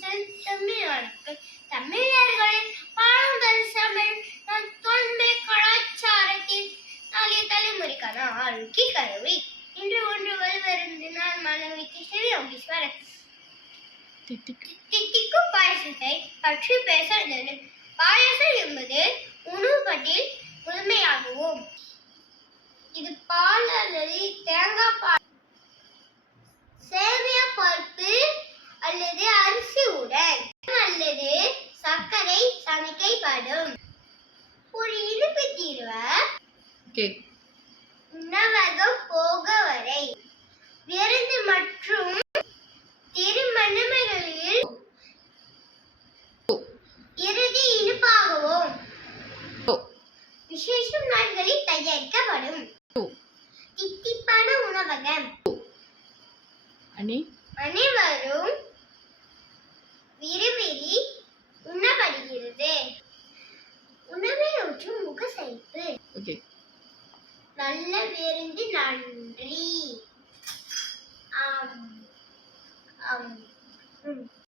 தமிழர்கள் தமிழர்களின் பழந்தமிழ் தொன்மை கலாச்சாரத்தில் நாளைய தலைமுறைக்கான ஆளுக்கை கருவி. இன்று ஒன்று வருவருந்தினால் மனவிற்கு செவி யோகீஸ்வரர் தித்திக்கும் பாயசத்தை பற்றி பேச. பாயசம் என்பது உணவு பட்டியல் முழுமையாகவும் இது பால் அல்லது தேங்காய் பால், சேமியா பருப்பு அல்லது அரிசியுடன் அல்லது சர்க்கரை சமைக்கப்படும் ஒரு இனிப்பு தீர்வு. உணவகம் போக வரை விருந்து மற்றும் திருமணங்களில் இறுதி இனிப்பாகவும் விசேஷம் நாட்களில் தயாரிக்கப்படும் தித்திப்பான உணவகம். அனைவரும் விரும்பி உண்ணப்படுகிறது. உணவை ஊற்றும் முகசைப்பு. நல்ல விருந்து. நன்றி.